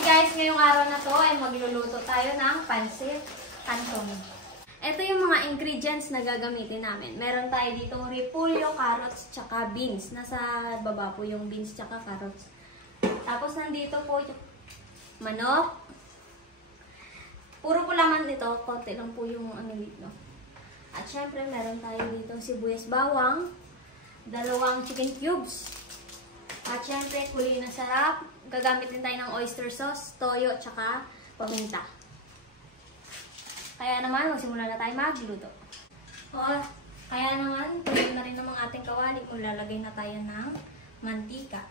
guys, ngayong araw na to ay magluluto tayo ng pancit canton. Ito yung mga ingredients na gagamitin namin. Meron tayo dito repolyo, carrots, tsaka beans. Nasa baba po yung beans tsaka carrots. Tapos nandito po yung manok. Puro po laman dito, konti lang po yung ano dito. At syempre meron tayo dito sibuyas bawang, 2 chicken cubes. At syempre kulay na sarap. Gagamit din tayo ng oyster sauce, toyo, tsaka paminta. Kaya naman, magsimula na tayo magluto. Kaya naman, tuloy na rin namang ating kawali kung lalagay na tayo ng mantika.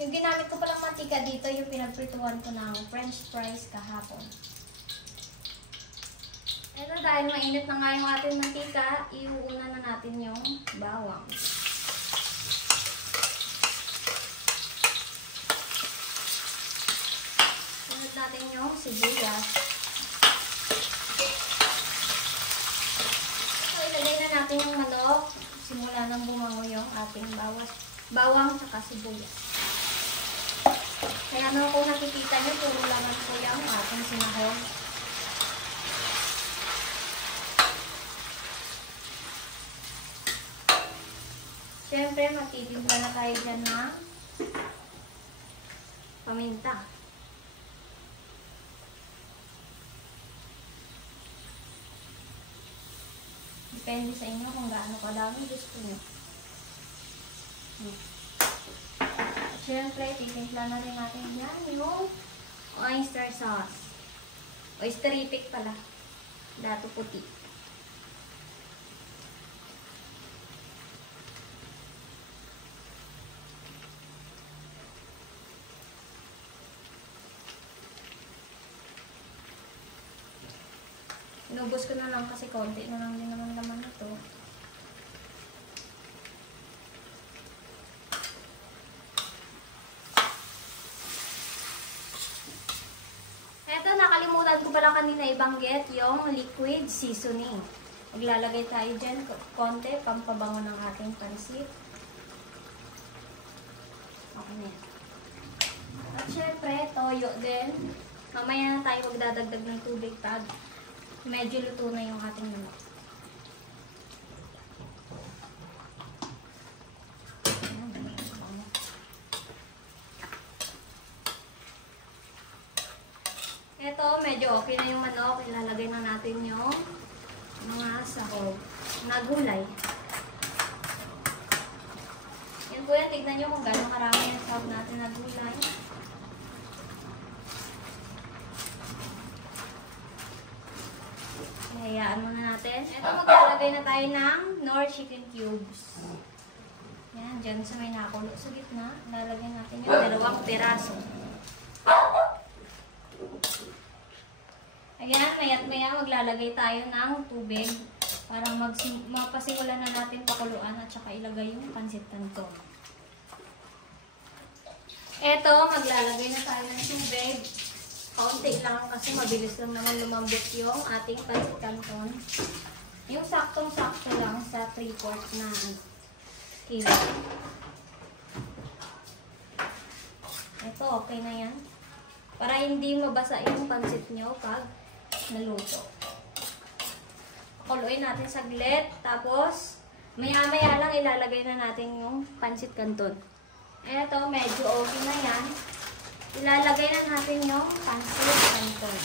Yung ginamit ko palang mantika dito, yung pinagprituhan ko ng french fries kahapon. Ito, dahil mainit na nga yung ating mantika, iuuna na natin yung bawang. Natin yung sibuyas. So, ilagay na natin yung manok. Simula nang bumango yung ating bawang saka sibuyas. Kaya naman kung nakikita nyo, puro laman po yung ating sinahog. Siyempre, matitimpla na tayo dyan ng paminta. Depende sa inyo kung gaano kadami gusto nyo. At syempre, titimpla na rin natin yan yung oyster sauce. Oysterific pala. Dato puti. Inubos ko na lang kasi konti na lang din naman naman ito. Eto, nakalimutan ko pala kanina ibanggit yung liquid seasoning. Maglalagay tayo dyan konti, pampabango ng ating pansit. Okay na yan. At syempre, toyo din. Mamaya na tayo magdadagdag ng tubig pag medyo luto na yung ating manok. Ito, medyo okay na yung manok. Ilalagay na natin yung mga sahog na gulay. Yan po yan. Tignan nyo kung gano'ng karami yung sahog natin na gulay. Hayaan muna natin. Ito, maglalagay na tayo ng Knorr chicken cubes. Yan, dyan sa may nakulo sa gitna. Lalagyan natin yung 2 piraso. Ayan, maya't maya maglalagay tayo ng tubig para mapasimulan na natin pakuluan at saka ilagay yung pancit canton. Ito, maglalagay na tayo ng tubig. Kaunti lang kasi mabilis lang naman lumambot yung ating pancit canton. Yung saktong-sakto lang sa 3/4 na kilo. Ito, okay na yan. Para hindi mabasa yung pancit nyo pag naluto. Pakuluin natin saglit. Tapos, maya-maya lang ilalagay na natin yung pancit canton. Ito, medyo okay na yan. Ilalagay na natin yung pancit canton.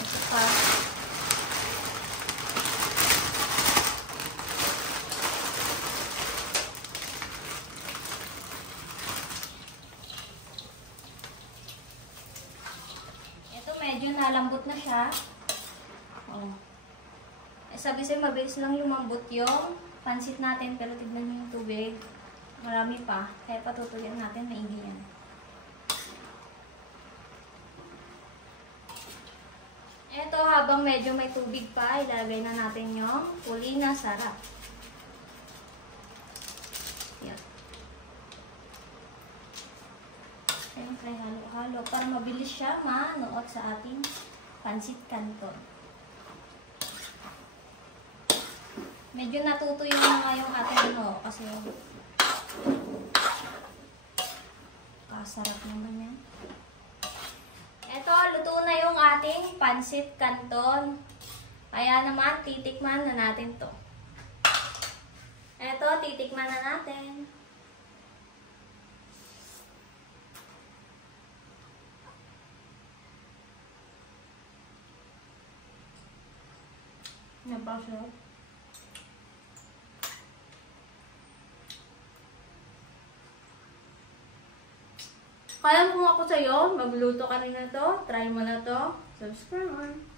Ito pa. Medyo nalambot na siya. Sabi sa'yo, mabilis lang lumambot yung pansit natin. Pero tignan nyo yung tubig. Marami pa. Kaya patutuyan natin, maigi yan. Eto, habang medyo may tubig pa, ilalagay na natin yung huli na sarap. Yan. Siyempre, halo-halo para mabilis siya manuot sa ating Pansit Canton. Medyo natutuyo na nga yung ating ano kasi kasarap naman yan. Eto, luto na yung ating Pansit Canton. Kaya naman, titikman na natin to. Eto, titikman na natin. Napasarap. Kaya kung ako sa'yo, magluto ka rin na to, try mo na to, subscribe.